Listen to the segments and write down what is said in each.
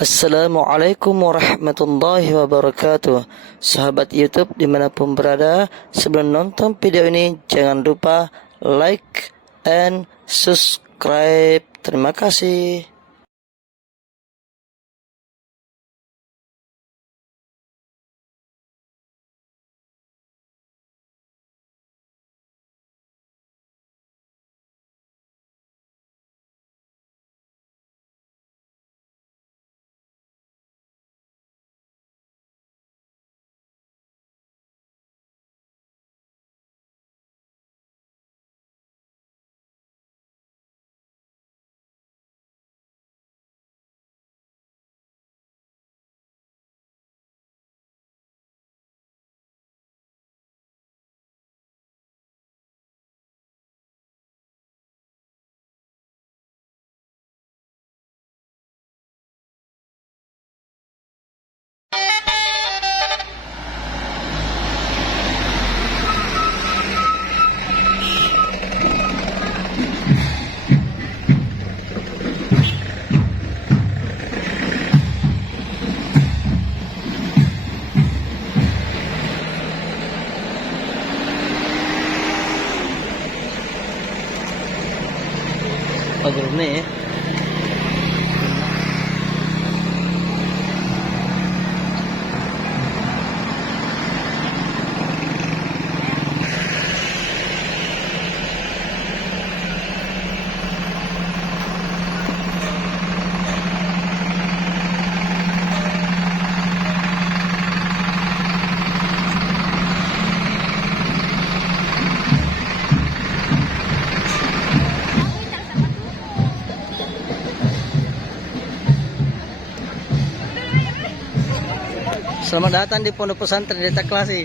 Assalamualaikum warahmatullahi wabarakatuh. Sahabat YouTube dimanapun berada, sebelum nonton video ini jangan lupa like and subscribe. Terima kasih. Bagus nih. Selamat datang di Pondok Pesantren Desa Klasi.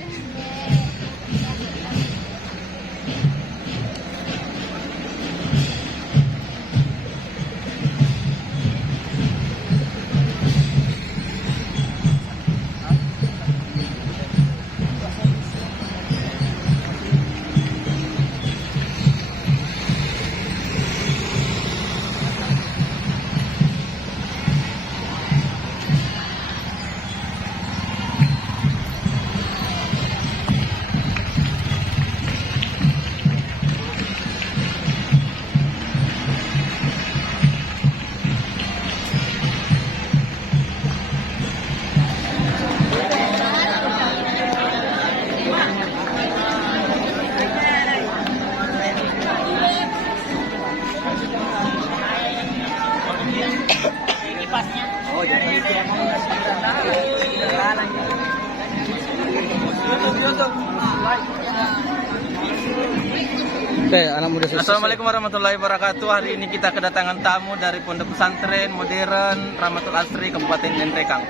Oke, anak muda sukses. Assalamualaikum warahmatullahi wabarakatuh. Hari ini kita kedatangan tamu dari Pondok Pesantren Modern Rahmatul Asri Kabupaten Nentrekang.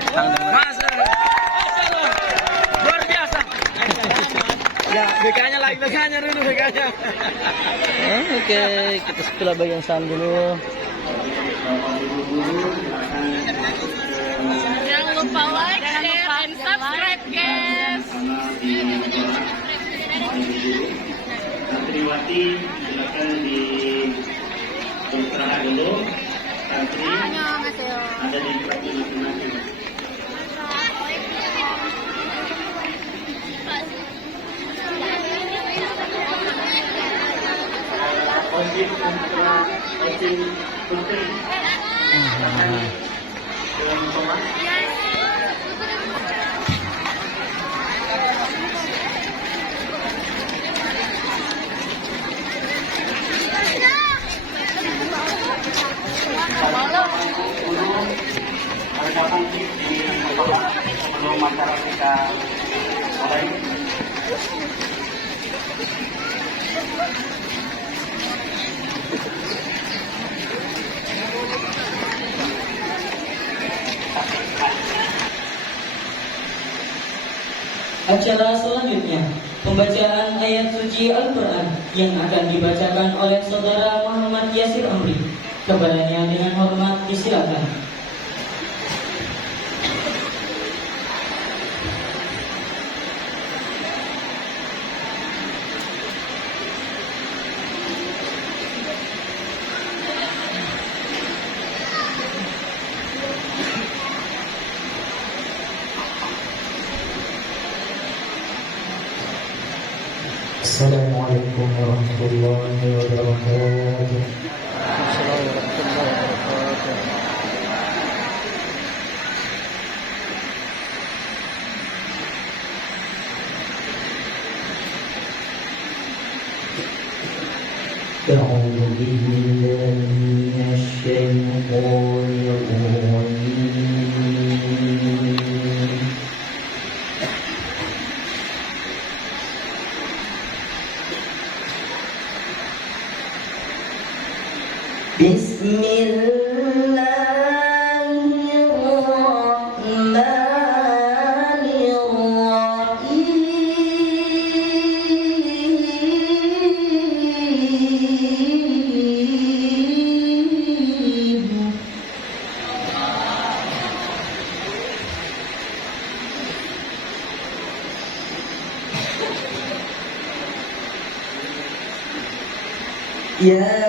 Luar biasa. Ya, BK-nya lagi, BK-nya dulu, BK-nya. Oke, kita setelah bagian sound dulu. Jangan lupa like, share, and subscribe, guys. Santriwati silakan di beristirahat dulu. Santri ada di kelasnya masing-masing. Ojek kontra ojek putri. Dengan Thomas. Harga putih di sebelum masyarakat kita mulai. Acara selanjutnya, pembacaan ayat suci Al-Quran yang akan dibacakan oleh Saudara Muhammad Yasir Amri. Kepadanya dengan hormat disilakan. Assalamualaikum warahmatullahi wabarakatuh. Assalamualaikum warahmatullahi wabarakatuh. أعوذ بالله من الشيطان الرجيم. بسم الله الرحمن الرحيم. يا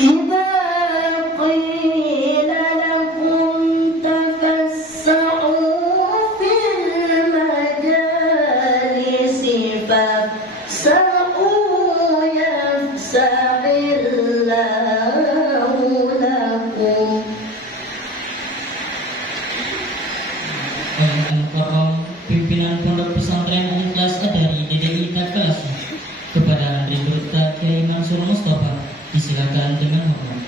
إذا قيل لكم تفسحوا في المجالس فافسحوا يفسح الله لكم. Al-Quran pimpinan Pondok Pesantren Al-Ikhlas dari DDI Kelas kepada Rekruta Kiai Mansur Mustafa disilakan dengan hormat.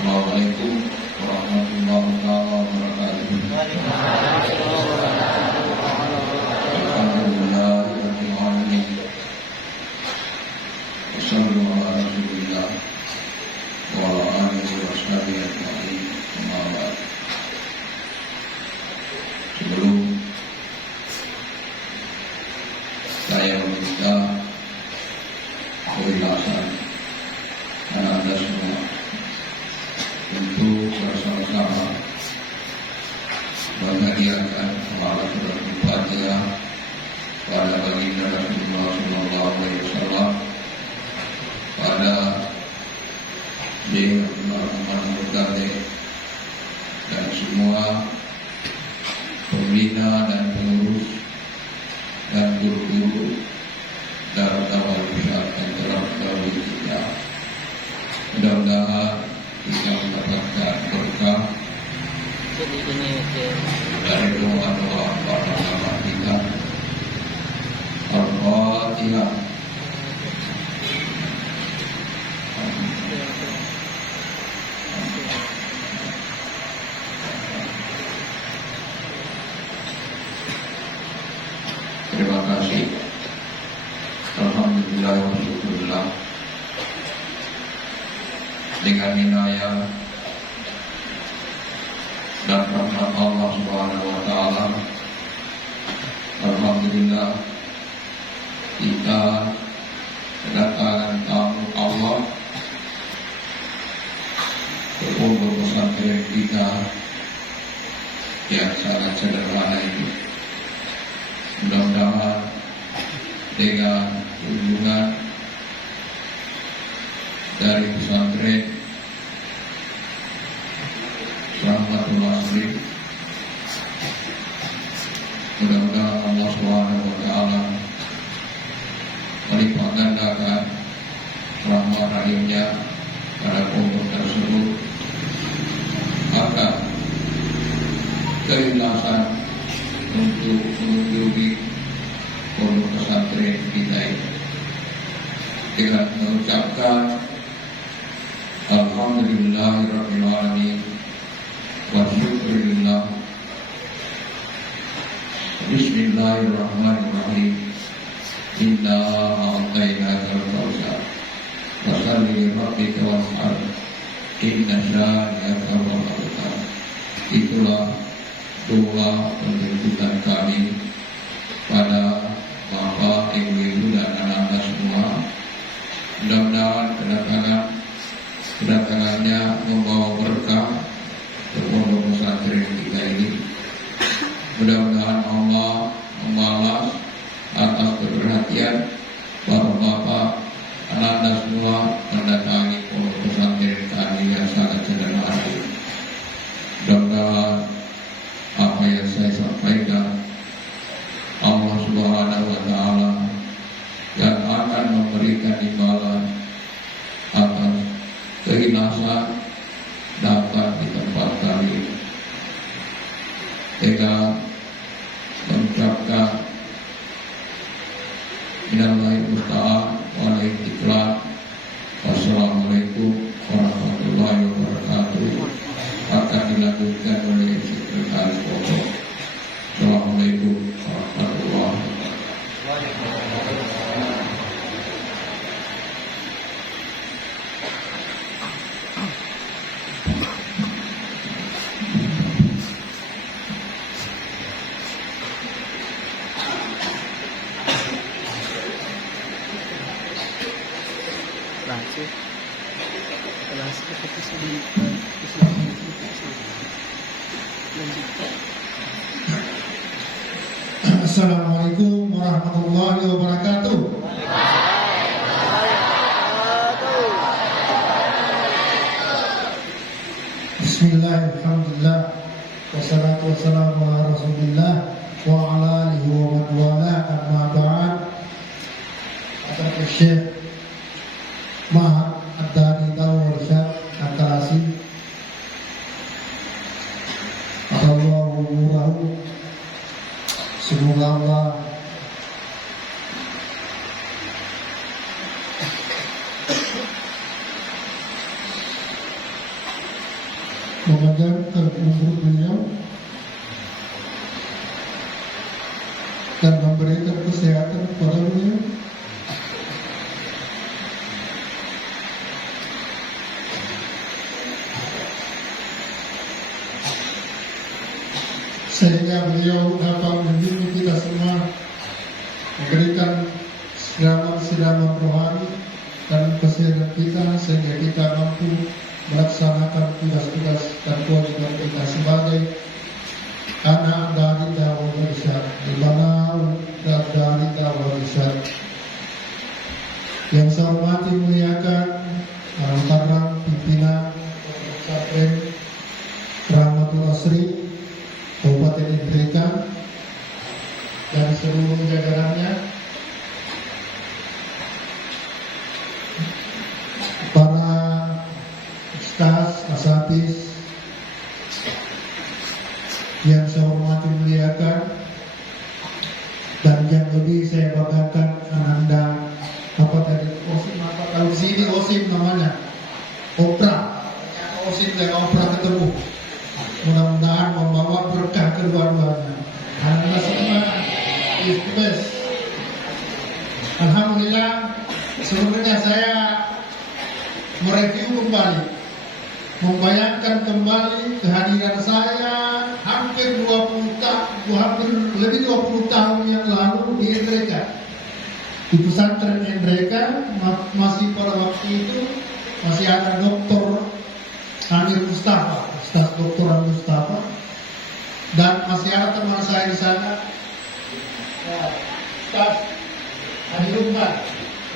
Assalamualaikum warahmatullahi wabarakatuh. Alhamdulillahirabbil alamin. Wassallallahu ala rasulillah wa ala alihi wa sahbihi ajma'in. Amma ba'd. Sebelum saya meminta keikhlasan Anda semua untuk bersama-sama menghadiahkan kepala surat Al-Fatihah pada baginda Rasulullah SAW, pada Syekh Muhammad Murtadz dan semua pembina dan pengurus dan guru-guru Darul Tawal Pihak yang telah mendahului kita. Mudah-mudahan kita mendapatkan berkah dari doa-doa para ulama kita. Al-Fatihah. Terima kasih. Alhamdulillah wa syukurillah. Dengan inayah dan rahmat Allah Subhanahu wa taala, alhamdulillah kita kedatangan tamu Allah ke pondok pesantren kita yang sangat sederhana ini. Mudah-mudahan dengan kunjungan dari pesantren Rahmatul Asri, mudah-mudahan Allah Subhanahu wa taala melipat gandakan rahmat rahimnya pada pondok tersebut, maka keikhlasan untuk mengunjungi pondok pesantren kita ini dengan mengucapkan Alhamdulillahirabbil alamin wa syukurillah. Bismillahirrahmanirrahim. Inna a'tainakal kautsar fasholli li rabbika wanhar inna syani'aka huwal abtar. Itulah doa penjemputan kami pada Bapak, Ibu-ibu dan anak-anak semua. Mudah-mudahan kedatangannya membawa berkah ke pondok pesantren kita ini. Mudah-mudahan Allah membalas atas keperhatian para bapak, anak-anak semua mendatangi pondok pesantren kami yang sangat sederhana ini. Mudah-mudahan apa yang saya sampaikan Allah Subhanahu wa Ta'ala yang akan memberikan imbalan atas keikhlasan dapat di tempat kami. Dengan mengucapkan minallahi musta'an wa istiqlal. Wassalamualaikum warahmatullahi wabarakatuh. Akan dilanjutkan oleh sekretaris pokok. Assalamualaikum warahmatullahi wabarakatuh. Assalamualaikum warahmatullahi wabarakatuh. Bismillahirrahmanirrahim. Alhamdulillah. Wassalatu wassalamu ala Rasulillah wa ala alihi wa man wala, amma ba'd. Atas Syekh Mahad Ad-Dari Tawar Syekh Akalasi Allahu murahu. Semoga Allah memegang umur beliau dan memberikan kesehatan kepada beliau. Sehingga beliau dapat membimbing kita semua, memberikan siraman-siraman rohani dan kesehatan kita, sehingga kita mampu melaksanakan tugas-tugas dan kewajiban kita sebagai anak dari dakwah irsyad, di mana dari dakwah irsyad. Yang saya hormati muliakan para pimpinan pesantren Rahmatul Asri Kabupaten Indreka dan seluruh jajarannya, para ustaz, asatidz yang saya hormati muliakan, dan yang lebih saya banggakan Ananda apa tadi Osim, apa kalau sini Osim namanya Opera, Osim dan Opera ketemu. Mudah-mudahan membawa berkah kedua-duanya. Alhamdulillah semua is the best. Alhamdulillah, sebelumnya saya mereview kembali, membayangkan kembali kehadiran saya hampir lebih 20 tahun yang lalu di Indreka, di pesantren Indreka. Masih pada waktu itu masih ada Dr. Amir Mustafa, Ustaz Dr. Amir Mustafa, dan masih ada teman saya di sana, Ustaz Adi Lumban,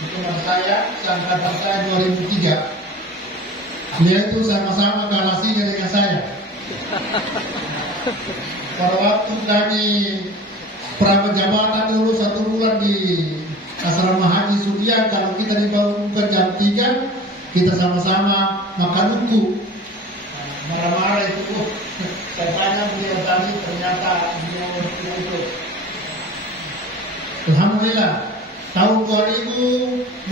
teman saya, angkatan saya 2003. Dia itu sama-sama galasinya dengan saya. Pada waktu kami pra-jabatan dulu 1 bulan di asrama Haji Sudia, kalau kita dibangunkan jam 3, kita sama-sama makan duku. Marah-marah itu, saya tanya beliau tadi, ternyata beliau itu Alhamdulillah tahun 2004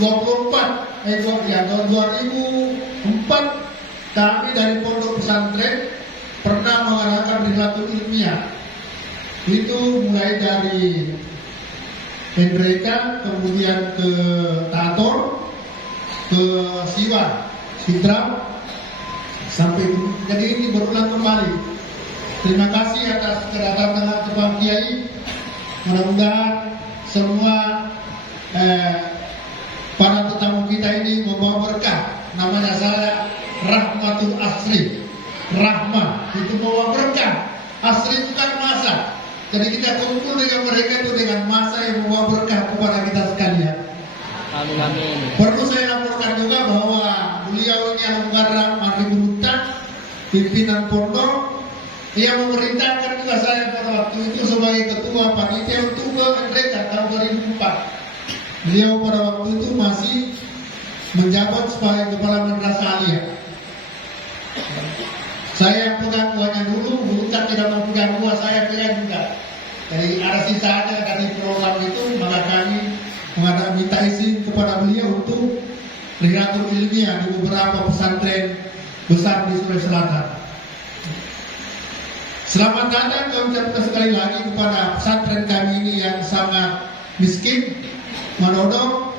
kami dari pondok pesantren pernah mengadakan rihlatul ilmiah. Itu mulai dari Hendreka, kemudian ke Tator, ke Siwa, Sidra, sampai jadi ini berulang kembali. Terima kasih atas kedatangan Pak Kiai. Mudah-mudahan semua para tetamu kita ini membawa berkah. Namanya saya Rahmatul Asri. Rahmah itu membawa berkah. Asri itu kan masa. Jadi kita kumpul dengan mereka itu dengan masa yang membawa berkah kepada kita sekalian. Amin amin. Perlu saya laporkan juga bahwa beliau ini Al-Mukarram Arifin Hutan, pimpinan pondok, ia memerintahkan juga saya pada waktu itu sebagai ketua panitia untuk ke Hendreka tahun 2004. Beliau pada waktu itu masih menjabat sebagai kepala madrasah aliyah. Saya yang pegang uangnya dulu tak tidak memegang uang, saya pegang juga. Jadi ada sisanya dari program itu, maka kami minta izin kepada beliau untuk rihlatul ilmiah di beberapa pesantren besar di Sulawesi Selatan. Selamat datang kami ucapkan sekali lagi kepada pesantren kami ini yang sangat miskin, menodong.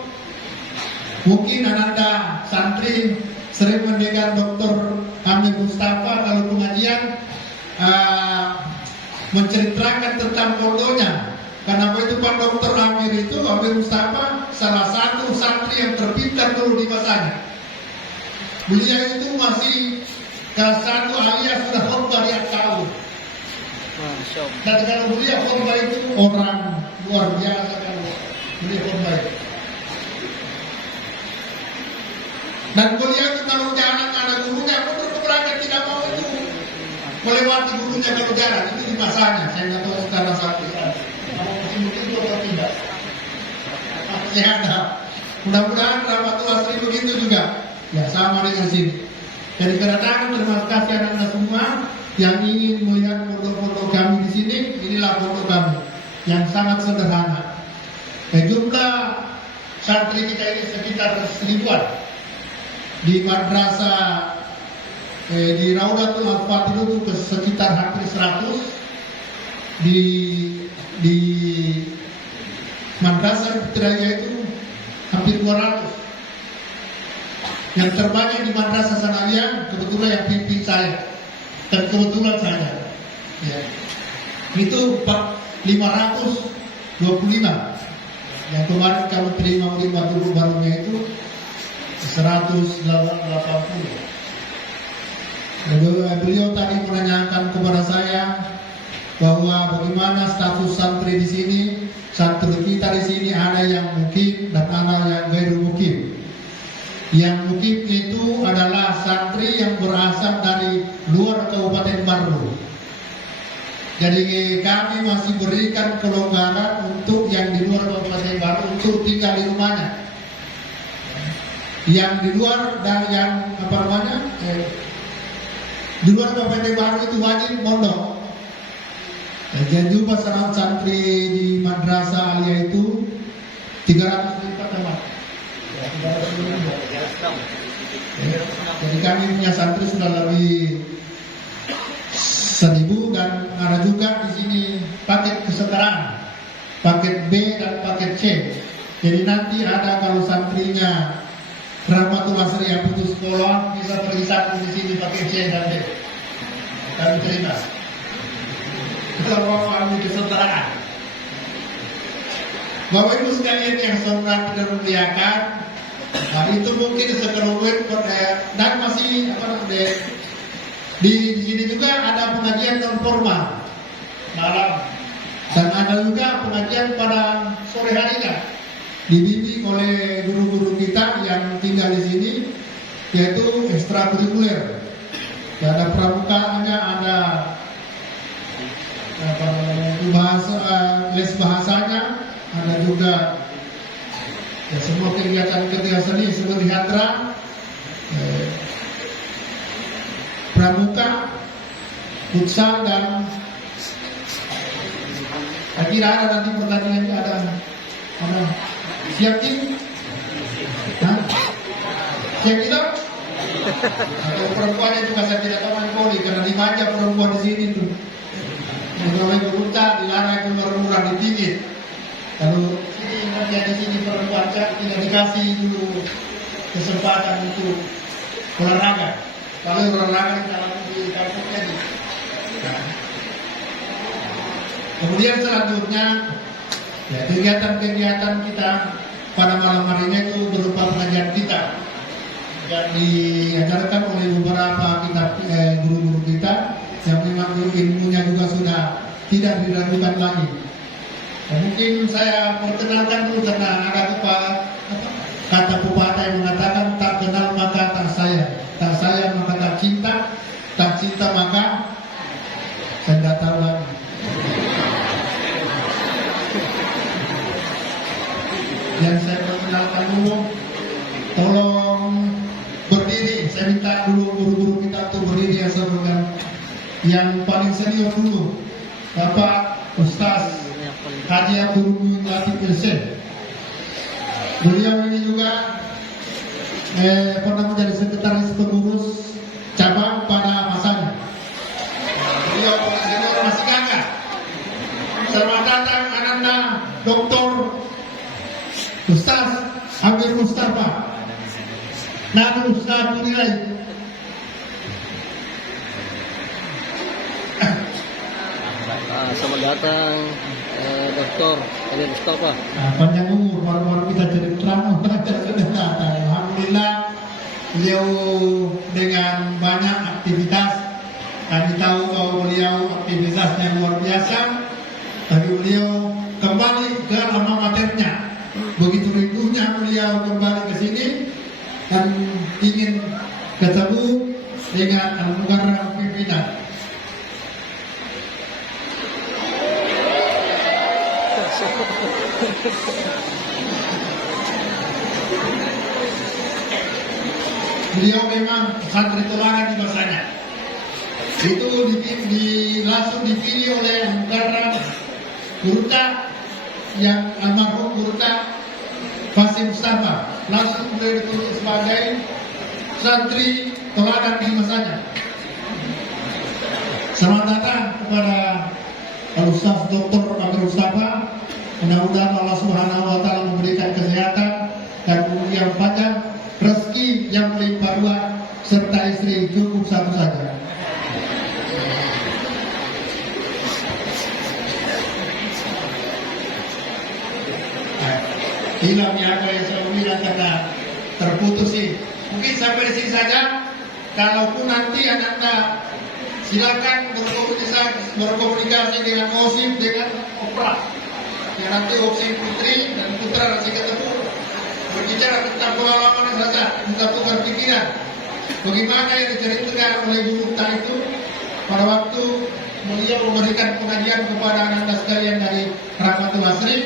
Mungkin Anda santri sering mendengar Dr. Amir Mustafa kalau pengajian menceritakan tentang pondoknya. Karena itu Pak Dr. Amir itu, Amir Mustafa salah satu santri yang terpintar dulu di masanya. Beliau itu masih kelas 1 aliyah sudah khutbah di tahun. Dan kalau beliau khutbah itu orang luar biasa kalau beliau khutbah. Dan beliau itu kalau jalan ada gurunya, mundur ke belakang tidak mau itu melewati gurunya kalau jalan, itu di masanya. Saya nggak tahu sekarang sampai sekarang. Mau mungkin itu atau tidak? Saya ada. Mudah-mudahan Rahmatul Asri begitu juga. Ya sama dengan sini. Jadi kedatangan terima kasih anak-anak semua yang ingin melihat pondok-pondok kami di sini. Inilah pondok kami yang sangat sederhana. Jumlah santri kita ini sekitar 1000-an. Di madrasah di Raudatul Al-Fatih itu sekitar hampir 100. Di madrasah Putrajaya itu hampir 200. Yang terbanyak di madrasah Sanawiyah kebetulan yang pimpin saya dan kebetulan saya. Ya. Itu 525. Yang kemarin kami terima lima dulu barunya itu 180. Beliau tadi menanyakan kepada saya bahwa bagaimana status santri di sini. Santri kita di sini ada yang mukim dan ada yang gairu mukim. Yang mukim itu adalah santri yang berasal dari luar Kabupaten Baru. Jadi kami masih berikan kelonggaran untuk yang di luar Kabupaten Baru untuk tinggal di rumahnya. Yang di luar dan yang di luar Kabupaten Baru itu wajib mondok. Dan juga santri di madrasah aliyah itu 300 teman. Jadi kami punya santri sudah lebih 1000 dan ada juga di sini paket kesetaraan, paket B dan paket C. Jadi nanti ada kalau santrinya Rahmatul Asri yang putus sekolah bisa pergi satu di sini pakai C dan D. Kami terima. Kalau kami kesetaraan. Bapak Ibu sekalian yang sangat dan muliakan, itu mungkin sekelumit dan masih di sini juga ada pengajian non formal malam dan ada juga pengajian pada sore harinya. Dibimbing oleh guru-guru kita yang tinggal di sini, yaitu ekstrakurikuler. Ada pramukaannya, ada les bahasanya, ada juga ya, semua kegiatan seni seperti hadra, pramuka, futsal dan saya kira ada nanti pertandingannya ada Siap ini? Hah? Siap itu? Kalau perempuannya juga saya tidak tahu poli karena dimanja perempuan di sini tuh. Kalau berbuta dilarang keluar rumah ditingit. Kalau sini nanti ada sini perempuan tidak dikasih dulu kesempatan untuk olahraga. Kalau olahraga dalam di kampungnya nih. Nah. Kemudian selanjutnya ya, kegiatan-kegiatan kita pada malam harinya itu berupa pengajian kita yang diajarkan oleh beberapa guru-guru kita yang memang ilmunya juga sudah tidak diragukan lagi. Nah, mungkin saya perkenalkan dulu karena ada kata pepatah yang mengatakan tak kenal maka tak sayang maka tak cinta maka saya tidak tahu lagi. Yang saya perkenalkan dulu, tolong berdiri. Saya minta dulu guru-guru kita untuk berdiri yang sebelumnya. Yang paling senior dulu, Bapak Ustaz Haji Abdul Latif Ilsen. Beliau ini juga pernah menjadi sekretaris pengurus cabang pada masanya. Beliau senior masih gagah. Selamat datang Ananda Dr. Ustaz Amir Mustafa Nanu Ustaz Nilai. Selamat datang Dr. Amir Mustafa. Panjang umur, baru-baru kita jadi terang sudah datang. Alhamdulillah beliau dengan banyak aktivitas. Kami tahu bahwa beliau aktivitasnya luar biasa. Tapi beliau kembali ke alma maternya. Begitu rindunya beliau kembali ke sini dan ingin ketemu dengan Al-Mukarram pimpinan. Beliau memang santri teladan di masanya. Itu langsung dipilih oleh Al-Mukarram Gurta yang almarhum Gurta Fasim Mustafa, langsung beliau ditulis sebagai santri teladan di masanya. Selamat datang kepada Al-Ustaz Dr. Amir Mustafa. Mudah-mudahan Allah Subhanahu wa taala memberikan kesehatan dan kemudian panjang, rezeki yang melimpah ruah serta istri cukup satu saja. Hilang ya apa yang saya bilang karena terputus sih. Mungkin sampai di sini saja. Kalaupun nanti Anda silakan berkomunikasi dengan OSIM, dengan Opra. Ya nanti OSIM Putri dan Putra nanti ketemu berbicara tentang pengalaman saja, kita tukar pikiran. Bagaimana yang diceritakan oleh Guru itu pada waktu beliau memberikan pengajian kepada anak-anak sekalian dari Rahmatul Asri.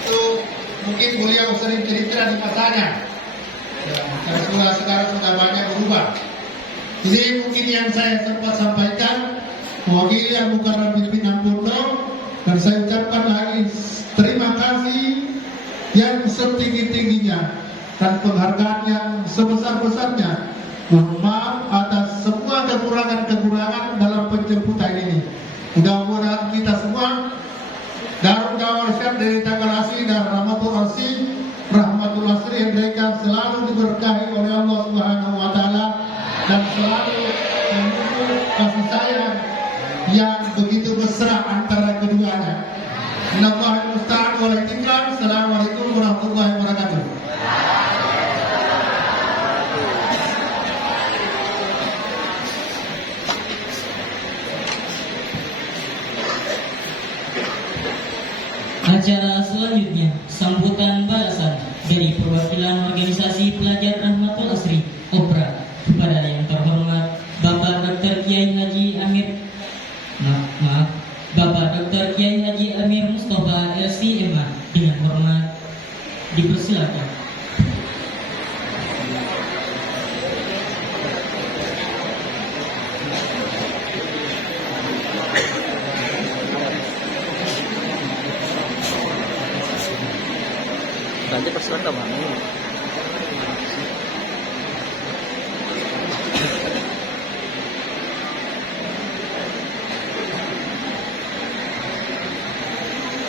Itu mungkin beliau sering cerita di masanya. Ya, karena sekarang sudah banyak berubah. Ini mungkin yang saya sempat sampaikan mewakili Al-Mukarram pimpinan Pondok, dan saya ucapkan lagi terima kasih yang setinggi-tingginya dan penghargaan yang sebesar-besarnya. Mohon maaf atas semua kekurangan-kekurangan dalam penjemputan ini. Mudah-mudahan kita semua Darul Dawah Syekh dari Takalasi dan Rahmatul Asri mereka selalu diberkahi oleh Allah Subhanahu wa taala dan selalu mendukung kasih sayang yang begitu mesra antara keduanya. Innallaha musta'an wal istiqam. Assalamualaikum warahmatullahi wabarakatuh. Acara selanjutnya, sambutan balasan dari perwakilan organisasi pelajar Rahmatul Asri Opra kepada yang terhormat Bapak Dr. Kiai Haji Amir Bapak Dr. Kiai Haji Amir Mustafa LC.MA dengan hormat dipersilakan. Nanti persilakan ke mana?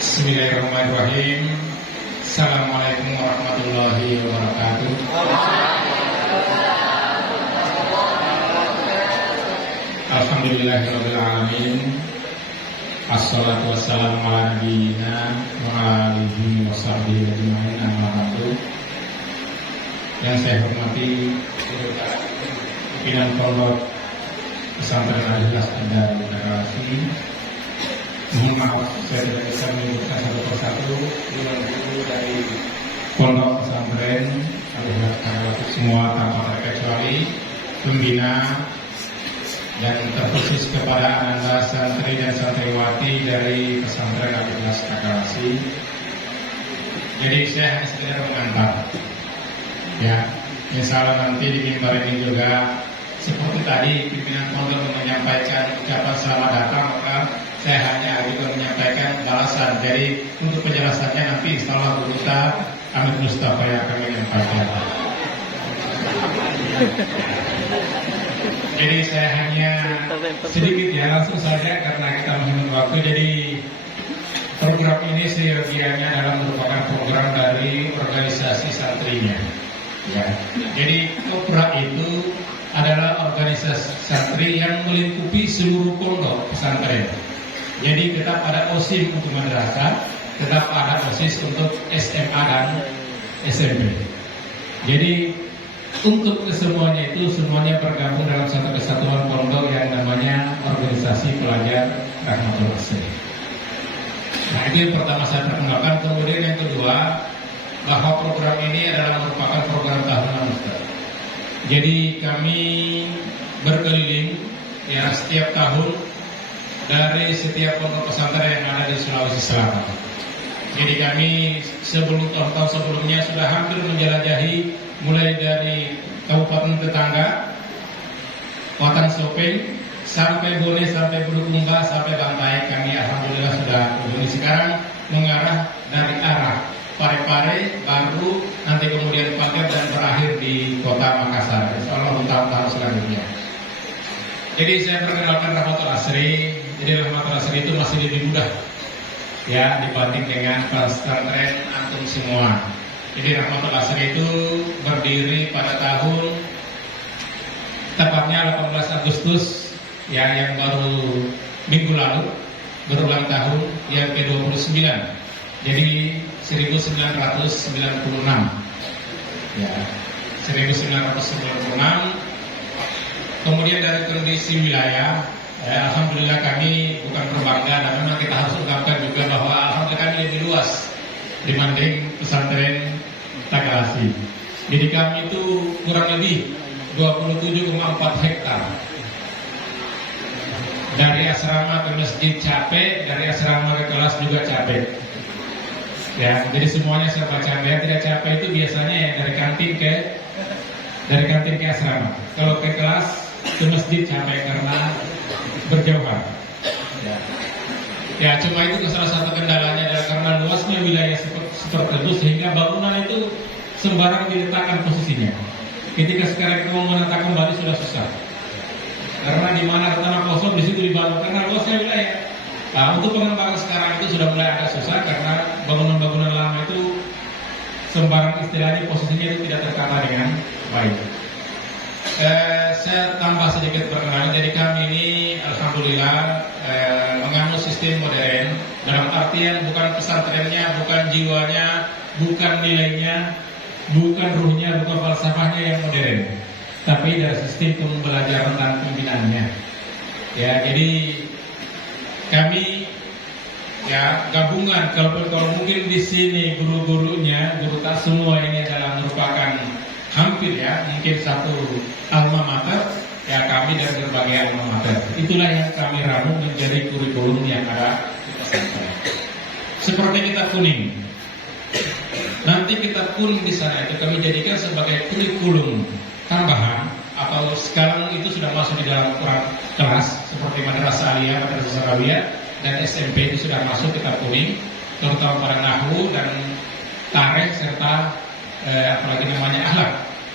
Bismillahirrahmanirrahim. Assalamualaikum warahmatullahi wabarakatuh. Alhamdulillahirabbil alamin. Assalatu wassalamu ala nabiyyina wa alihi washabbihi ajmain, amma ba'du. Yang saya hormati pimpinan Pondok Pesantren Al-Ikhlas dan Narasi. Mohon maaf saya tidak bisa menyebutkan satu persatu guru dari Pondok Pesantren Al-Ikhlas semua tanpa terkecuali, pembina, dan terkhusus kepada Anda santri dan santriwati dari Pesantren Al-Ikhlas Takalasi. Jadi saya hanya sekedar mengantar, ya. Insya Allah nanti di mimbar ini juga seperti tadi pimpinan pondok menyampaikan ucapan selamat datang, maka saya hanya juga menyampaikan balasan. Jadi untuk penjelasannya nanti insya Allah Bu Duta Amit Mustafa yang akan menyampaikan. Jadi saya hanya sedikit ya, langsung saja karena kita menghemat waktu. Jadi program ini seyogianya adalah merupakan program dari organisasi santrinya. Ya. Jadi Kopra itu adalah organisasi santri yang melingkupi seluruh pondok pesantren. Jadi tetap ada OSIS untuk madrasah, tetap ada OSIS untuk SMA dan SMP. Jadi untuk kesemuanya itu semuanya bergabung dalam satu kesatuan pondok yang namanya Organisasi Pelajar Rahmatul Asri. Nah, itu yang pertama saya perkenalkan. Kemudian yang kedua, bahwa program ini adalah merupakan program tahunan Ustaz. Jadi kami berkeliling ya setiap tahun dari setiap pondok pesantren yang ada di Sulawesi Selatan. Jadi kami sebelum tahun sebelumnya sudah hampir menjelajahi mulai dari kabupaten tetangga, Kota Sopeng, sampai Bone, sampai Bulukumba, sampai Bantai. Kami alhamdulillah sudah begini. Sekarang mengarah dari arah Parepare, baru nanti kemudian Pagar dan berakhir di Kota Makassar. Insyaallah tahun-tahun selanjutnya. Jadi saya perkenalkan Rahmatul Asri. Jadi Rahmatul Asri itu masih lebih mudah ya dibanding dengan pesantren antum semua. Jadi Rahmatul Asri itu berdiri pada tahun tepatnya 18 Agustus ya, yang baru minggu lalu berulang tahun yang ke-29. Jadi 1996 ya, 1996. Kemudian dari kondisi wilayah alhamdulillah kami bukan berbangga, dan memang kita harus ungkapkan juga bahwa alhamdulillah kami lebih luas dibanding pesantren Takalasi. Jadi kami itu kurang lebih 27,4 hektar. Dari asrama ke masjid capek, dari asrama ke kelas juga capek. Ya, jadi semuanya serba capek. Tidak capek itu biasanya ya dari kantin ke asrama. Kalau ke kelas ke masjid capek karena berjauhan. Ya, cuma itu salah satu kendalanya adalah karena luasnya wilayah seperti itu sehingga bangunan itu sembarang diletakkan posisinya. Ketika sekarang kita mau menata kembali sudah susah. Karena di mana tanah kosong di situ dibangun karena luasnya wilayah. Nah, untuk pengembangan sekarang itu sudah mulai agak susah karena bangunan-bangunan lama itu sembarang istilahnya posisinya itu tidak tertata dengan baik. Saya tambah sedikit perkenalan. Jadi kami ini alhamdulillah menganut sistem modern dalam artian bukan pesantrennya, bukan jiwanya, bukan nilainya, bukan ruhnya, bukan falsafahnya yang modern, tapi dari sistem pembelajaran dan pembinaannya. Ya, jadi kami ya gabungan kalau mungkin di sini guru-gurunya, guru tak semua ini adalah merupakan hampir ya mungkin satu alma mater, ya kami dari berbagai alma mater. Itulah yang kami ramu menjadi kurikulum yang ada di pesantren. Seperti kitab kuning. Nanti kitab kuning di sana itu kami jadikan sebagai kurikulum tambahan atau sekarang itu sudah masuk di dalam kelas seperti madrasah aliyah, madrasah sanawiyah dan SMP itu sudah masuk kitab kuning, terutama pada nahwu dan tarikh serta apalagi namanya akhlak,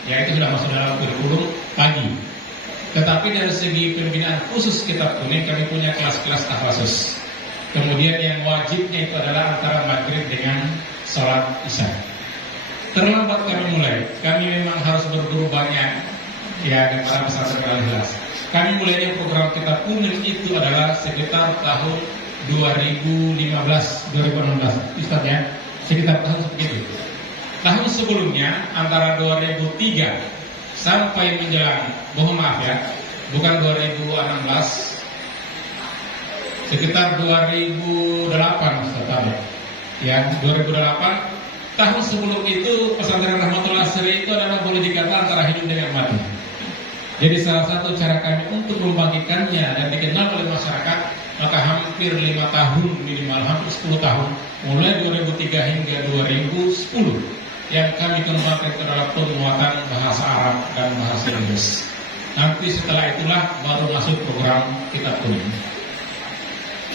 ya itu sudah masuk dalam kurikulum pagi. Tetapi dari segi pembinaan khusus kitab kuning kami punya kelas-kelas tafasus. Kemudian yang wajibnya itu adalah antara maghrib dengan sholat isya. Terlambat kami mulai, kami memang harus berburu banyak ya kepada pesantren Al-Ikhlas. Kami mulainya program kitab kuning itu adalah sekitar tahun 2016 Ustaz ya, sekitar tahun segitu. Tahun sebelumnya antara 2003 sampai menjelang, mohon maaf ya, bukan 2016, sekitar 2008 Ustaz ya, 2008. Tahun sebelum itu pesantren Rahmatul Asri itu adalah boleh dikata antara hidup dengan mati. Jadi salah satu cara kami untuk membangkitkannya dan dikenal oleh masyarakat, maka hampir 5 tahun minimal, hampir 10 tahun, mulai 2003 hingga 2010 yang kami kembangkan ke dalam penguatan bahasa Arab dan bahasa Inggris. Nanti setelah itulah baru masuk program kitab kuning.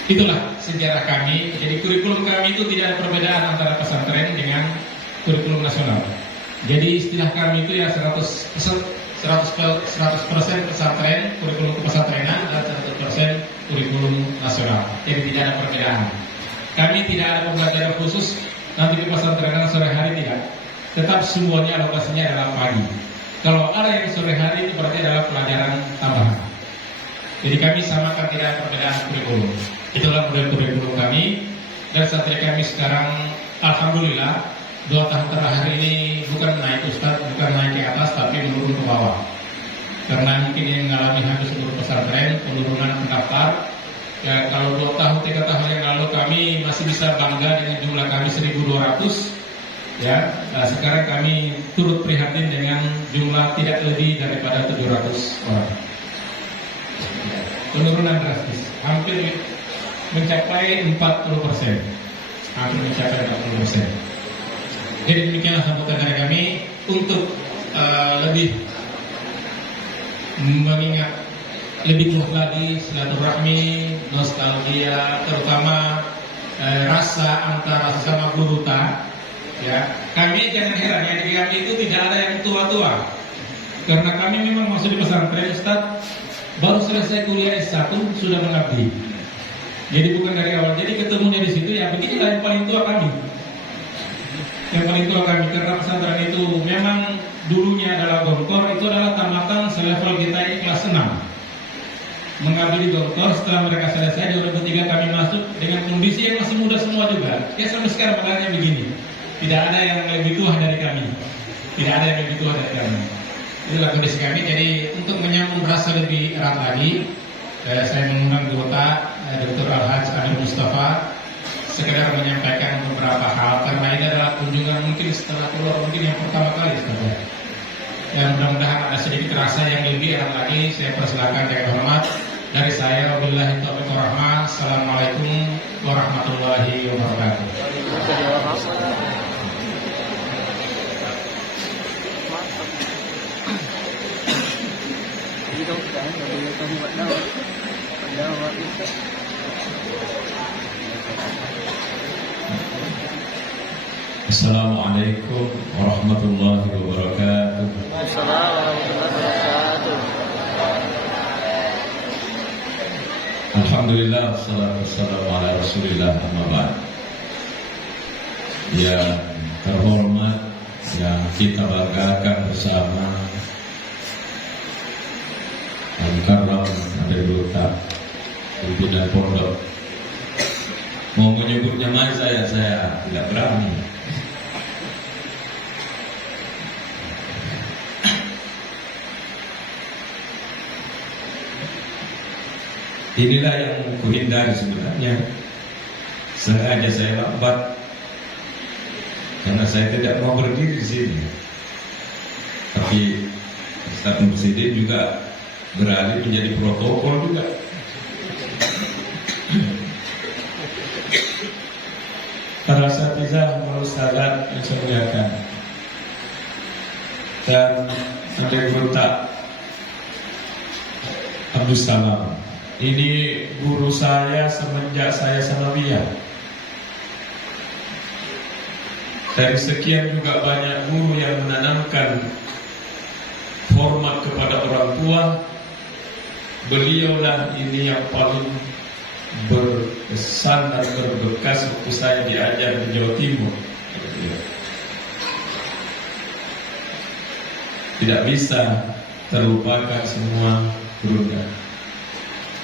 Itulah sejarah kami. Jadi kurikulum kami itu tidak ada perbedaan antara pesantren dengan kurikulum nasional. Jadi istilah kami itu ya 100% pesantren, kurikulum kepesantrenan, dan 100% kurikulum nasional. Jadi tidak ada perbedaan. Kami tidak ada pembelajaran khusus nanti di pesantrenan sore hari, tidak. Tetap semuanya alokasinya adalah pagi. Kalau ada yang sore hari itu berarti adalah pelajaran tambahan. Jadi kami samakan, tidak ada perbedaan kurikulum. Itulah model kurikulum kami. Dan santri kami sekarang alhamdulillah 2 tahun terakhir ini bukan naik Ustaz, bukan naik ke atas, tapi menurun ke bawah. Karena mungkin yang mengalami hampir seluruh pesantren penurunan pendaftar. Ya, kalau 2 tahun 3 tahun yang lalu kami masih bisa bangga dengan jumlah kami 1.200. Ya, nah sekarang kami turut prihatin dengan jumlah tidak lebih daripada 700 orang. Penurunan drastis, hampir mencapai 40%, hampir mencapai 40%. Jadi demikianlah sambutan dari kami untuk lebih mengingat lebih kuat lagi silaturahmi, nostalgia, terutama rasa antara sesama guru tak. Ya, kami jangan heran ya, di kami itu tidak ada yang tua-tua. Karena kami memang masuk di pesantren Ustaz, baru selesai kuliah S1 sudah mengabdi. Jadi bukan dari awal. Jadi ketemunya di situ ya beginilah yang paling tua kami. Yang paling tua kami, karena pesantren itu memang dulunya adalah Golkor, itu adalah tamatan selevel kita ini kelas 6. Mengabdi di Golkor, setelah mereka selesai 2003 kami masuk dengan kondisi yang masih muda semua juga. Ya sampai sekarang makanya begini. Tidak ada yang lebih tua dari kami. Tidak ada yang lebih tua dari kami. Itulah kondisi kami. Jadi untuk menyambung rasa lebih erat lagi, saya mengundang Anggota Dr. Al-Hajj Amir Mustafa sekedar menyampaikan beberapa hal, karena ini adalah kunjungan mungkin setelah keluar mungkin yang pertama kali sebenarnya. Dan mudah-mudahan ada sedikit rasa yang lebih erat lagi. Saya persilakan dengan hormat dari saya. Wabillahi taufiq wal hidayah. Assalamualaikum warahmatullahi wabarakatuh. Assalamualaikum warahmatullahi wabarakatuh. Alhamdulillah, wassalatu wassalamu ala Rasulillah, amma ba'd. Yang terhormat, yang kita banggakan bersama, Al-Karam Habib Luta, pimpinan pondok. Mau menyebut nama saya tidak berani. Inilah yang kuhindari sebenarnya. Sengaja saya lambat karena saya tidak mau berdiri di sini. Tapi Ustaz Mursidin juga beralih menjadi protokol juga. Para asatizah Ustazat yang saya muliakan dan Habib Luta Abdul Salam, ini guru saya semenjak saya sanawiyah. dari sekian juga banyak guru yang menanamkan hormat kepada orang tua, beliaulah ini yang paling berkesan dan berbekas waktu saya diajar di Jawa Timur. Tidak bisa terlupakan semua gurunya.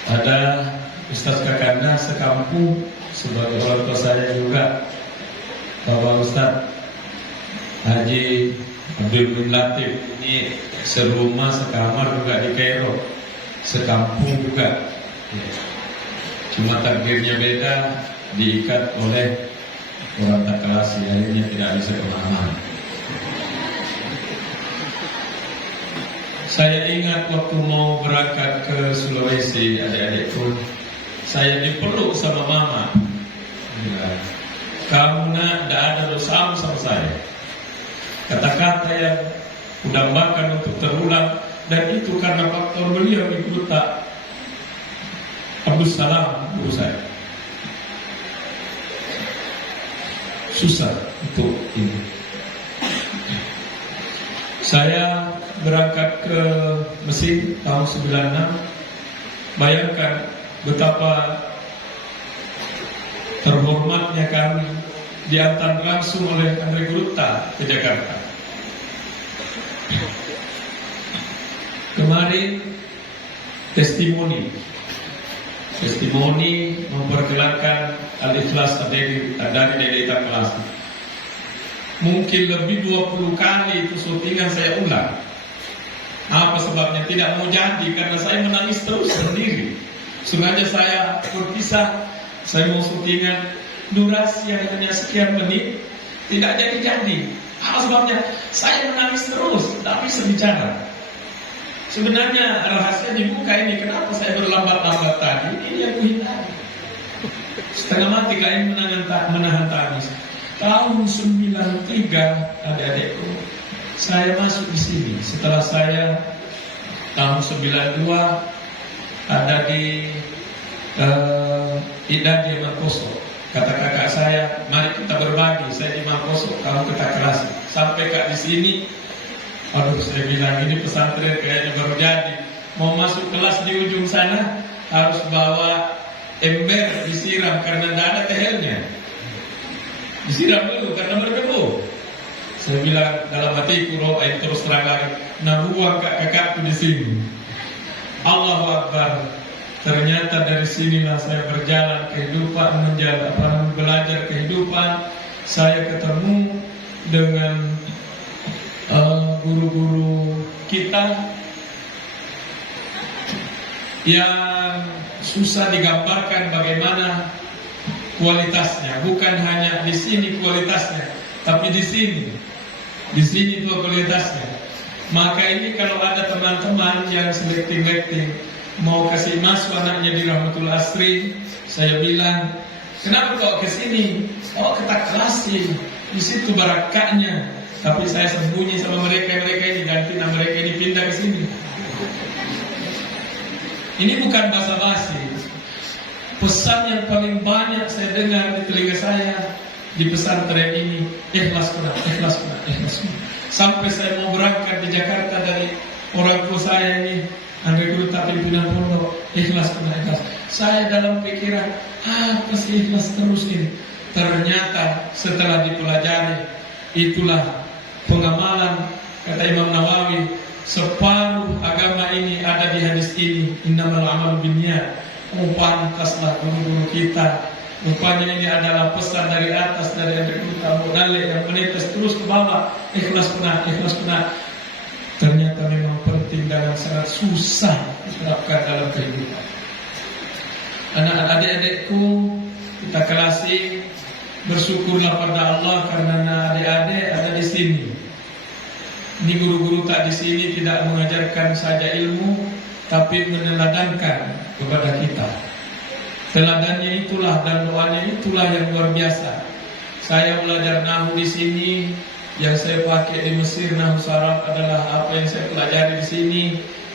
Ada Ustaz Kakanda sekampung sebagai orang tua saya juga, Bapak Ustaz Haji Abdul bin Latif, ini serumah sekamar juga di Kairo, sekampung juga. Cuma takdirnya beda, diikat oleh orang tak kelas, akhirnya tidak bisa kemana-mana. Saya ingat waktu mau berangkat ke Sulawesi, adik-adikku, saya dipeluk sama mama. Kamu nak, tidak ada dosa sama saya. Kata-kata yang kudambakan untuk terulang, dan itu karena faktor beliau di Kuta Abdul Salam, guru saya. Susah untuk ini. Saya berangkat ke Mesir tahun 96. Bayangkan betapa terhormatnya kami diantar langsung oleh Andre Guruta ke Jakarta. Kemarin testimoni memperkenalkan Al-Ikhlas dari Dede kelas. Mungkin lebih 20 kali itu syutingan saya ulang. Apa sebabnya? Tidak mau jadi karena saya menangis terus sendiri. Sengaja saya berpisah. Saya mau syutingan durasi yang hanya sekian menit, tidak jadi. Apa sebabnya? Saya menangis terus, tapi sebicara. Sebenarnya rahasia dibuka ini. Kenapa saya berlambat-lambat tadi? Ini yang kuhindari. Setengah mati kain menahan tangis. Tahun 93, adik-adikku, saya masuk di sini. Setelah saya tahun 92 ada di Idah di Mangkoso. Kata kakak saya, mari kita berbagi. Saya di Mangkoso, kamu kita kelas. Sampai kak di sini, aduh, saya bilang ini pesantren kayaknya baru jadi. Mau masuk kelas di ujung sana harus bawa ember disiram karena tidak ada tehelnya. Disiram dulu karena berdebu. Saya bilang dalam hatiku, roh air terus terang lagi. Nah, buang kakakku di sini. Allahu Akbar. Ternyata dari sinilah saya berjalan kehidupan, belajar kehidupan. Saya ketemu dengan guru-guru kita yang susah digambarkan bagaimana kualitasnya. Bukan hanya di sini kualitasnya, tapi di sini itu kualitasnya. Maka ini kalau ada teman-teman yang selecting mau kasih masuk anaknya di Rahmatul Asri, saya bilang, kenapa kau ke sini? Oh, kita kelasin, di situ barakahnya. Tapi saya sembunyi sama mereka ini, ganti nama mereka ini pindah ke sini. Ini bukan basa-basi. Pesan yang paling banyak saya dengar di telinga saya di pesantren ini, ikhlas kuna. Sampai saya mau berangkat di Jakarta dari orang tua saya ini, Andre Guruta pimpinan pondok, ikhlas kuna. Saya dalam pikiran, apa sih ikhlas terus ini? Ternyata setelah dipelajari, itulah pengamalan, kata Imam Nawawi, separuh agama ini ada di hadis ini, innamal a'malu binniyat. Pantaslah guru-guru kita. Rupanya ini adalah pesan dari atas, dari Andre Guruta Modale yang menetes terus ke bawah. Ikhlas benar. Ternyata memang penting dan sangat susah diterapkan dalam kehidupan. Anak-adikku, kita kelasi, bersyukurlah pada Allah karena adik-adik ada di sini. Ini guru-guru tak di sini tidak mengajarkan saja ilmu, tapi meneladankan kepada kita. Teladannya itulah dan doanya itulah yang luar biasa. Saya belajar nahu di sini, yang saya pakai di Mesir nahu saraf adalah apa yang saya pelajari di sini,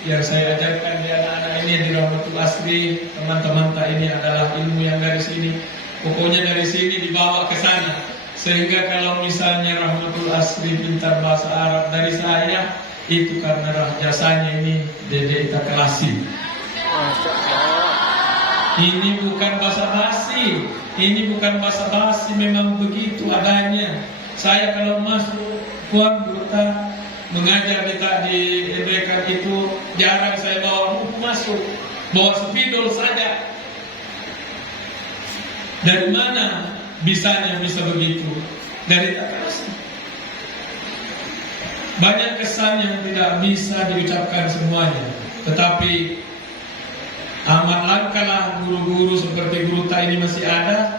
yang saya ajarkan di anak-anak ini di Rahmatul Asri. Teman-teman tak ini adalah ilmu yang dari sini. Pokoknya dari sini dibawa ke sana. Sehingga kalau misalnya Rahmatul Asri pintar bahasa Arab dari saya, itu karena jasanya ini Dede Ita Kelasi. Ini bukan basa-basi, ini bukan basa-basi, memang begitu adanya. Saya kalau masuk Puan Buta mengajar kita di mereka itu jarang saya bawa buku masuk, bawa spidol saja. Dari mana bisanya bisa begitu? Dari Takrasi. Banyak kesan yang tidak bisa diucapkan semuanya, tetapi amat langkalah guru-guru seperti Guru Ta ini masih ada.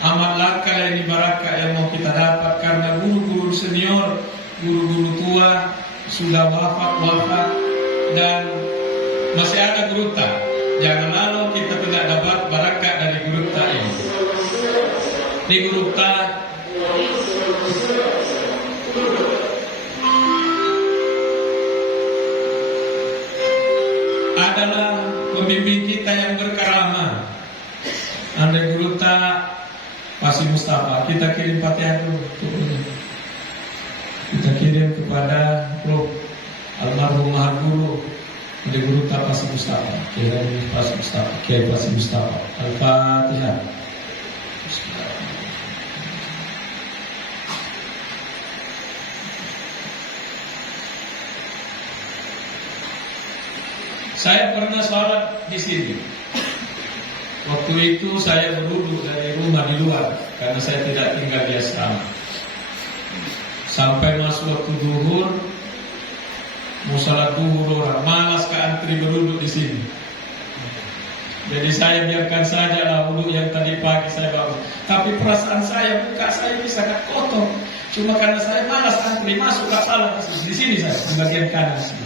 Amat langkalah ini barakah yang mau kita dapat, karena guru-guru senior, guru-guru tua sudah wafat dan masih ada Guru Ta. Jangan lalu kita tidak dapat barakah dari Guru Ta ini. Di Guru Ta adalah pembimbing kita yang berkaramah. Andai Guru Ta Pasi Mustafa, kita kirim Fatihah dulu. Kita kirim kepada Prof. Almarhum Maha Guru Andai Guru Ta Pasi Mustafa, Kiai Pasi Mustafa, Kiai Pasi Mustafa. Al-Fatihah. Saya pernah sholat di sini. Waktu itu saya berwudu dari rumah di luar, karena saya tidak tinggal di asrama. Sampai masuk waktu zuhur, mau sholat zuhur orang malas ke antri berwudu di sini. Jadi saya biarkan saja lah wudu yang tadi pagi saya bawa. Tapi perasaan saya, muka saya ini sangat kotor. Cuma karena saya malas antri masuk ke salah di sini saya di bagian kanan sini.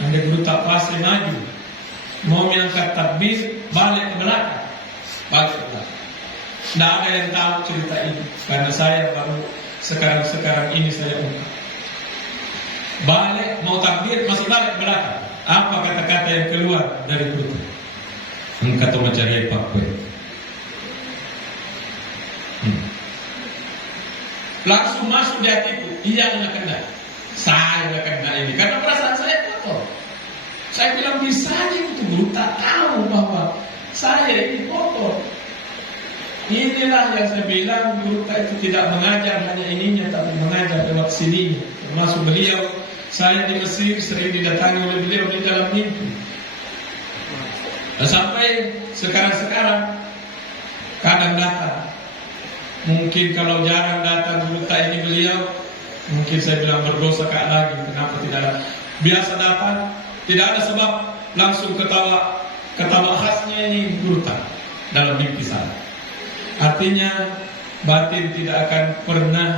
Andai Guru Tak pasti maju, mau mengangkat takbir, balik ke belakang. Tidak ada yang tahu cerita ini, karena saya baru sekarang ini saya ungkap. Balik, mau takbir, masih balik ke belakang. Apa kata-kata yang keluar dari Guru? Engkau mencari Pak Boy. Langsung masuk di hatiku, iya nak kena. Saya nak kena ini, karena perasaan saya kotor. Saya bilang bisa itu Guru tak tahu bahwa saya ini kotor. Inilah yang saya bilang, Guru Tak itu tidak mengajar hanya ininya, tapi mengajar lewat sini. Termasuk beliau, saya di Mesir sering didatangi oleh beliau di dalam mimpi. Dan sampai sekarang kadang datang. Mungkin kalau jarang datang Guru Tak ini beliau, mungkin saya bilang berdosa kak lagi. Kenapa tidak ada? Biasa datang, tidak ada sebab, langsung ketawa khasnya ini Guru Tak dalam mimpi saya. Artinya batin tidak akan pernah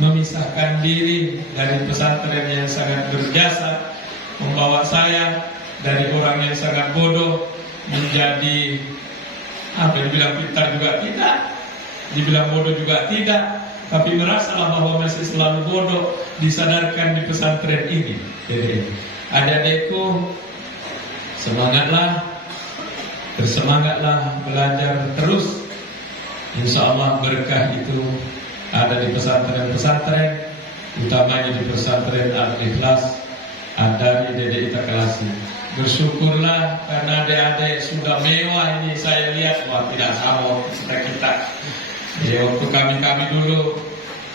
memisahkan diri dari pesantren yang sangat berjasa, membawa saya dari orang yang sangat bodoh menjadi dibilang pintar juga tidak, dibilang bodoh juga tidak, tapi merasalah bahwa masih selalu bodoh, disadarkan di pesantren ini. Jadi adik-adikku, semangatlah, bersemangatlah belajar terus. Insya Allah berkah itu ada di pesantren-pesantren, utamanya di pesantren Al-Ikhlas ada di Dede Ita Kelasi. Bersyukurlah karena adik-adik sudah mewah ini. Saya lihat, wah tidak sama kita. Ya, waktu kami dulu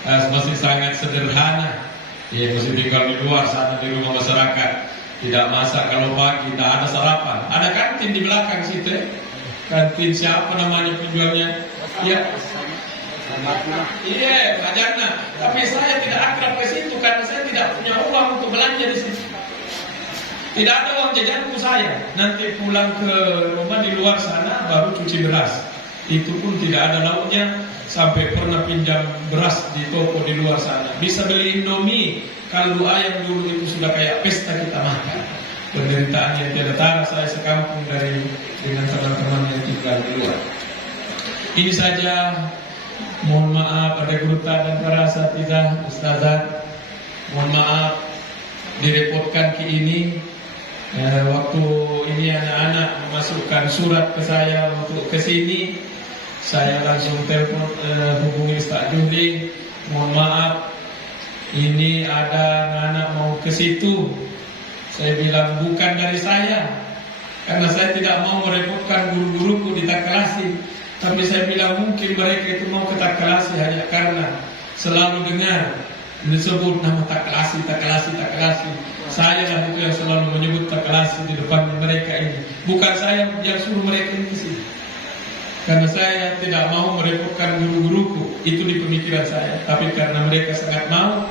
masih sangat sederhana. Ya, masih tinggal di luar sana di rumah masyarakat. Tidak masak kalau pagi, tidak ada sarapan. Ada kantin di belakang situ. Kantin siapa namanya penjualnya? Ya. Iya, Pak Jana. Tapi saya tidak akrab ke situ karena saya tidak punya uang untuk belanja di situ. Tidak ada uang jajanku saya. Nanti pulang ke rumah di luar sana baru cuci beras. Itu pun tidak ada lauknya. Sampai pernah pinjam beras di toko di luar sana. Bisa beli Indomie. Kaldu ayam dulu itu sudah kayak pesta kita makan. Penderitaan yang tiada tara, saya sekampung dengan teman-teman yang tinggal di luar. Ini saja. Mohon maaf ada Guru Tak dan para asatidzah, ustazah. Mohon maaf direpotkan ke ini. Waktu ini anak-anak memasukkan surat ke saya untuk ke sini, saya langsung telepon hubungi Ustaz Juhdi, mohon maaf, ini ada anak mau ke situ. Saya bilang bukan dari saya, karena saya tidak mau merepotkan guru-guruku di Takalasi. Tapi saya bilang mungkin mereka itu mau ke Takalasi hanya karena selalu dengar disebut nama Takalasi. Saya lah itu yang selalu menyebut Takalasi di depan mereka ini. Bukan saya yang suruh mereka ini ke sini. Karena saya tidak mau merepotkan guru-guruku, itu di pemikiran saya. Tapi karena mereka sangat mau,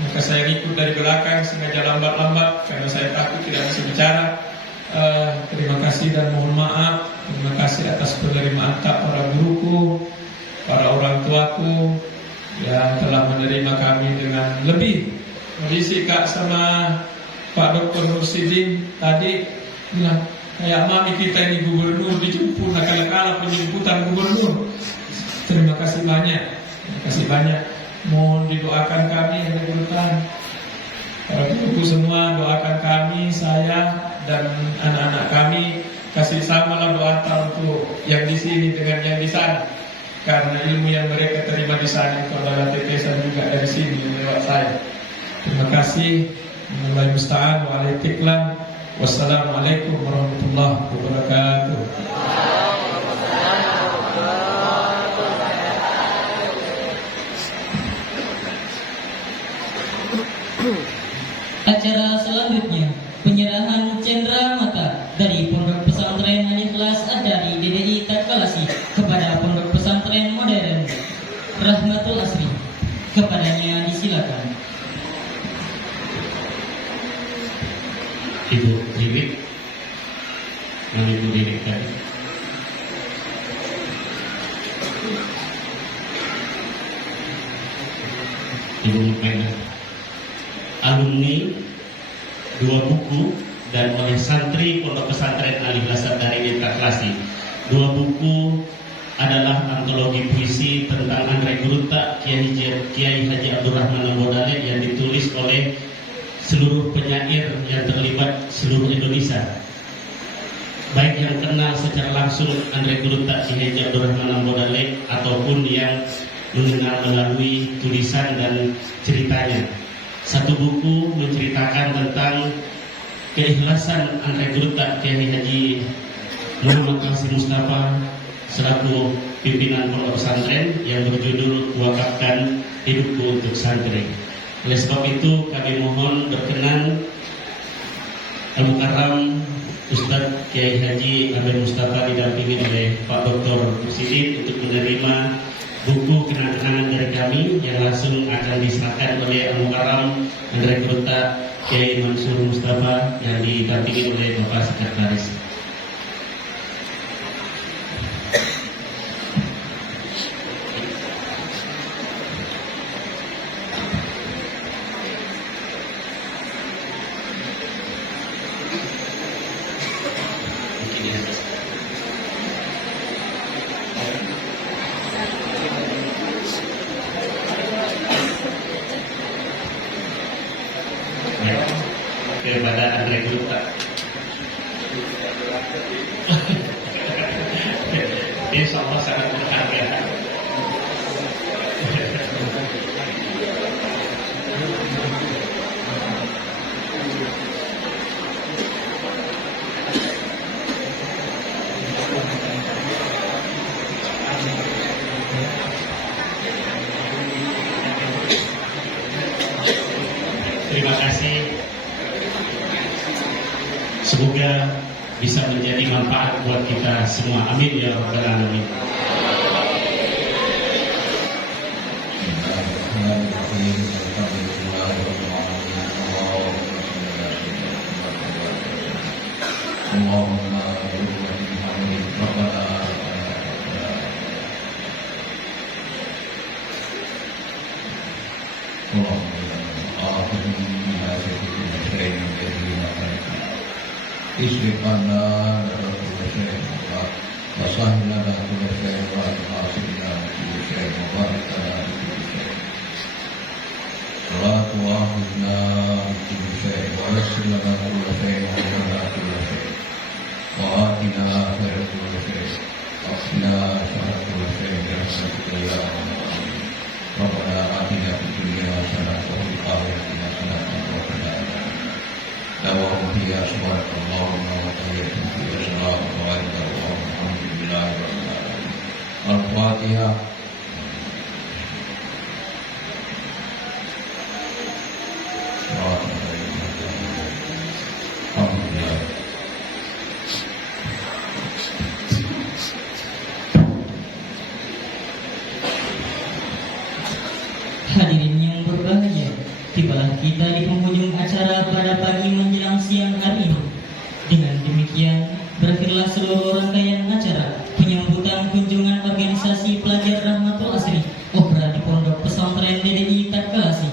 maka saya ikut dari belakang, sengaja lambat-lambat, karena saya takut tidak bisa bicara. Terima kasih dan mohon maaf. Terima kasih atas penerimaan tak para guruku, para orang tuaku yang telah menerima kami dengan lebih. Kondisi Kak sama Pak Dr. Nursidin tadi bilang, kayak mami kita ini gubernur dijemput, nakal-nakal penjemputan gubernur. Terima kasih banyak. Terima kasih banyak. Mohon didoakan kami yang diperlukan. Para guruku semua doakan kami, saya dan anak-anak kami. Kasih samalah doa untuk yang di sini dengan yang di sana. Karena ilmu yang mereka terima di sana itu adalah tetesan juga dari sini lewat saya. Terima kasih. Mulai musta'an wa alaitiklam. Wassalamualaikum warahmatullahi wabarakatuh. Acara selanjutnya, penyerahan cendera mata dari Pondok Pesantren Al-Ikhlas Ad-Dari DDI Takalasi kepada Pondok Pesantren Modern Rahmatul Asri. Kepadanya disilakan. Ibu Liwik, nama Ibu Liwik tadi. Ibu Mukmena, alumni 2 buku dan oleh santri Pondok Pesantren Al-Ikhlas Ad-Dari Takalasi. 2 buku adalah antologi puisi tentang Andre Gurutta Kiai Haji Abdurrahman Al-Bodale yang ditulis oleh seluruh penyair yang terlibat seluruh Indonesia, baik yang kenal secara langsung Andre Gurutta Kiai Haji Abdurrahman Al-Bodale ataupun yang mengenal melalui tulisan dan ceritanya. Satu buku menceritakan tentang keikhlasan Andre Gurutta Kiai Haji Muhammad Qasim Mustafa selaku pimpinan pondok pesantren yang berjudul Wakafkan Hidupku untuk Santri. Oleh sebab itu kami mohon berkenan Al-Mukarram Ustadz Kiai Haji Amir Mustafa didampingi oleh Pak Dr. Nursidin untuk menerima buku kenang-kenangan dari kami yang langsung akan diserahkan oleh Al-Mukarram Andre Gurutta Kiai Mansur Mustafa yang didampingi oleh Bapak Sekretaris. Kepada Andre Gurutta, insya Allah sangat berharga. Terima kasih. Semoga bisa menjadi manfaat buat kita semua. Amin ya rabbal alamin. Istiqana dalam tulisnya, wasahna dalam tulisnya, wasahna tulisnya, wabarakatuh tulisnya. Salatu wahidna tulisnya, wasalna tulisnya, wabarakatuh tulisnya. Wa atina khairat tulisnya, akhina syarat tulisnya. Al-Fatihah. Alhamdulillah. Hadirin yang berbahagia, tibalah kita di penghujung acara pada pagi menjelang siang hari ini. Dengan demikian, berakhirlah seluruh rangkaian acara penyambutan kunjungan organisasi pelajar Rahmatul Asri Obra di Pondok Pesantren DDI Takalasi.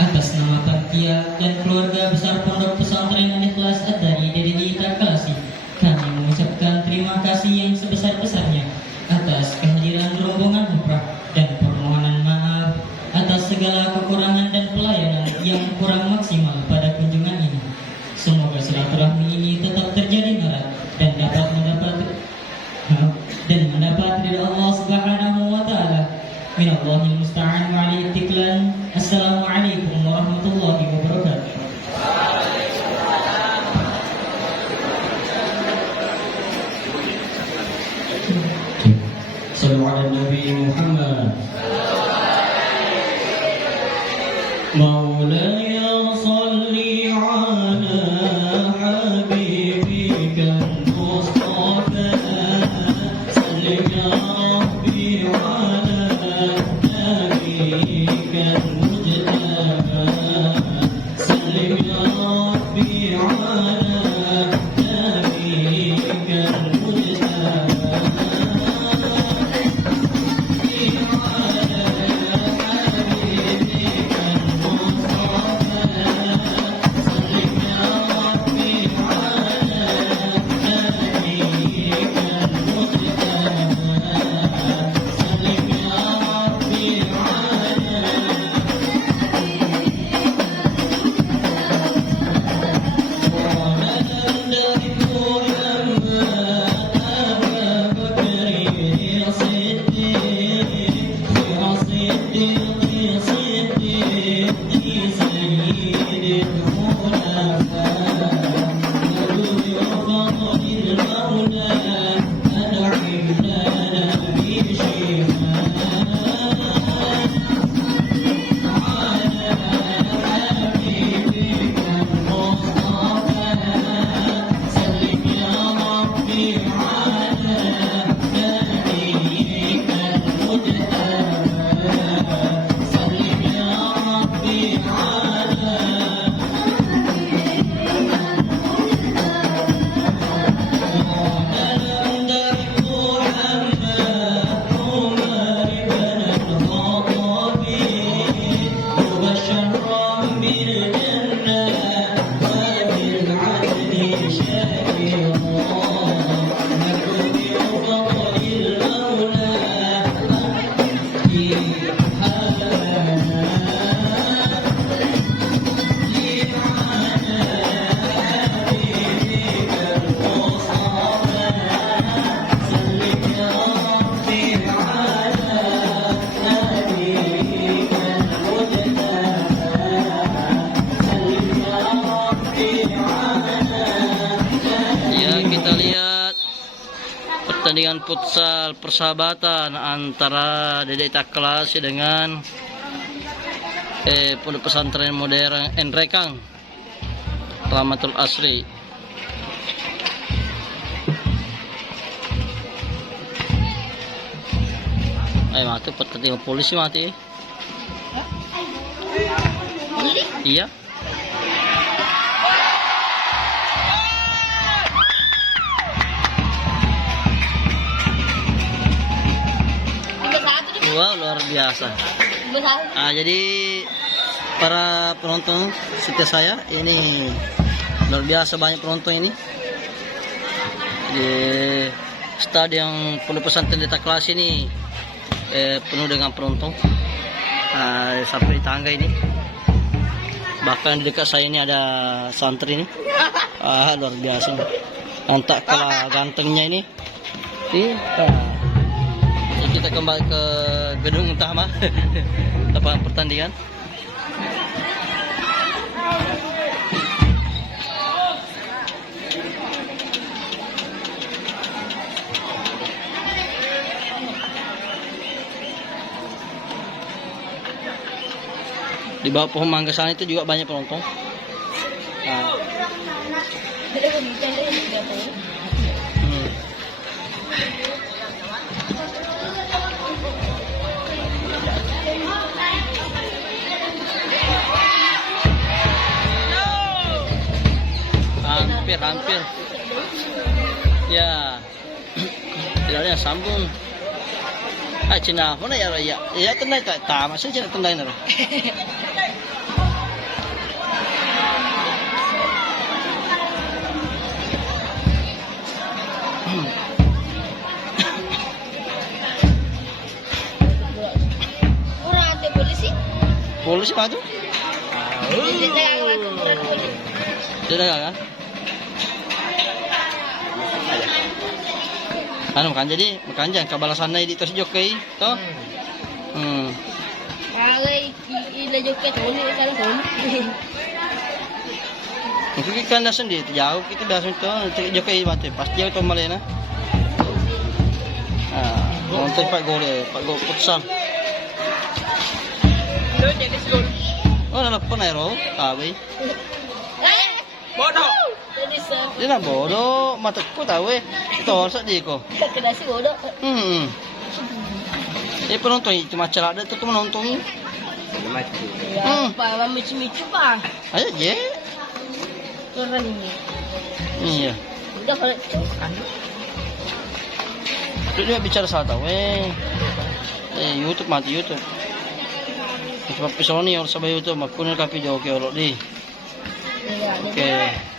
Atas nama panitia dan keluarga besar Pondok Pesantren Al-Ikhlas dari DDI Takalasi, kami mengucapkan terima kasih yang sebesar-besarnya atas kehadiran rombongan umrah dan permohonan maaf atas segala kekurangan dan pelayanan yang kurang maksimal pada kunjungan ini. Semoga silaturahmi ini tetap terjadi erat dan mendapat ridha Allah Subhanahu wa taala. Minallahil musta'an wa alaihi tiklan. Assalamualaikum warahmatullahi wabarakatuh. Sallu ala Nabi Muhammad. Maulaya salli ala habibika Mustafa. Sallim ya Rabbi ala nabiyika Mujtaba. Sallim ya Rabbi ala nabiyika Mujtaba. Pertandingan futsal persahabatan antara DDI Takalasi dengan Pondok Pesantren Modern Enrekang Rahmatul Asri. Mati pertandingan polisi mati. Iya. Wow, luar biasa. Jadi para penonton setia saya ini luar biasa banyak penonton ini di stadion Pondok Pesantren Takalasi ini penuh dengan penonton. Sampai di tangga ini, bahkan di dekat saya ini ada santri ini. Luar biasa, antak kalah gantengnya ini. Kita kembali ke gedung utama lapangan pertandingan. Di bawah pohon mangga sana itu juga banyak penonton. Nah. Hampir. Ya. Tidak ada yang sambung. Cina, mana ya raya? Ya tendai tak, masih cina tendai nara. Orang ada polisi. Polisi apa tu? Tidak kan? Anu kan jadi makan jangan kabalasan naik di tos jokai, toh? Magai ila joket ni kan kon. Mungkin kan dah sendiri jauh kita dah itu jokai mati pas jauh tu malena. Nonton Pak Gol futsal. Lo jadi gol. Oh, nelfon aero, tahu. Bodoh. Jadi sir. Dia nak bodoh, mata ku tahu itu sedih kok. Kena si bodoh. Penonton itu macam ada tu menonton. Ya, apa macam-macam pa. Ayo je. Orang ini. Iya. Udah kalau tu kan. Dia bicara salah tahu YouTube mati YouTube. Sebab pisau ni orang sabai YouTube makunan kapi jauh ke orang di. Ya, Okay.